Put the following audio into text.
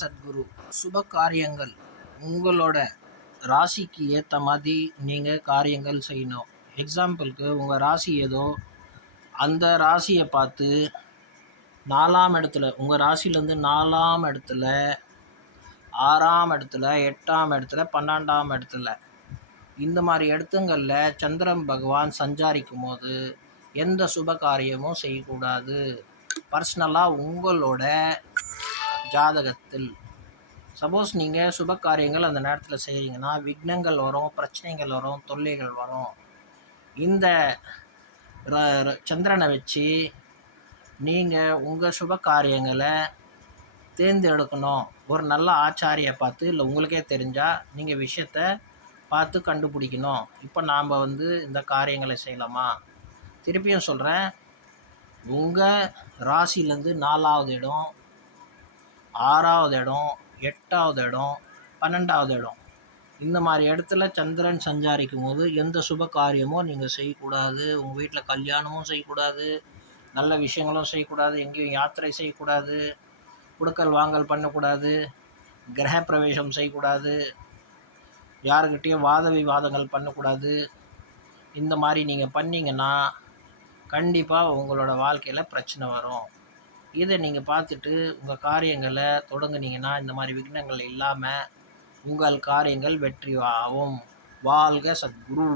சத்குரு. சுப காரியங்கள் உங்களோட ராசிக்கு ஏற்ற மாதிரி நீங்கள் காரியங்கள் செய்யணும். எக்ஸாம்பிளுக்கு உங்கள் ராசி ஏதோ அந்த ராசியை பார்த்து 4ஆம் இடத்துல, உங்கள் ராசிலேருந்து 4ஆம் இடத்துல, 6ஆம் இடத்துல, 8ஆம் இடத்துல, 12ஆம் இடத்துல, இந்த மாதிரி இடத்துங்களில் சந்திரன் பகவான் சஞ்சாரிக்கும் போது எந்த சுப காரியமும் செய்யக்கூடாது. பர்சனலாக உங்களோட ஜாதகத்தில் சப்போஸ் நீங்கள் சுப காரியங்கள் அந்த நேரத்தில் செய்கிறீங்கன்னா விக்னங்கள் வரும், பிரச்சனைகள் வரும், தொல்லைகள் வரும். இந்த சந்திரனை வச்சு நீங்கள் உங்கள் சுப காரியங்களை தேர்ந்தெடுக்கணும். ஒரு நல்ல ஆச்சாரியை பார்த்து, இல்லை உங்களுக்கே தெரிஞ்சால் நீங்கள் விஷயத்தை பார்த்து கண்டுபிடிக்கணும். இப்போ நாம் இந்த காரியங்களை செய்யலாமா? திருப்பியும் சொல்கிறேன், உங்கள் ராசிலேருந்து 4ஆவது இடம், 6ஆவது இடம், 8ஆவது இடம், 12ஆவது இடம், இந்த மாதிரி இடத்துல சந்திரன் சஞ்சாரிக்கும் போது எந்த சுப காரியமும் நீங்கள் செய்யக்கூடாது. உங்கள் வீட்டில் கல்யாணமும் செய்யக்கூடாது, நல்ல விஷயங்களும் செய்யக்கூடாது, எங்கேயும் யாத்திரை செய்யக்கூடாது, குடுக்கல் வாங்கல் பண்ணக்கூடாது, கிரக பிரவேசம் செய்யக்கூடாது, யாருக்கிட்டேயும் வாத விவாதங்கள் பண்ணக்கூடாது. இந்த மாதிரி நீங்கள் பண்ணிங்கன்னா கண்டிப்பாக உங்களோட வாழ்க்கையில் பிரச்சனை வரும். இதை நீங்கள் பார்த்துட்டு உங்கள் காரியங்களை தொடங்குனீங்கன்னா இந்த மாதிரி விக்னங்கள் இல்லாமல் உங்கள் காரியங்கள் வெற்றி ஆகும். வாழ்க சத்குரு.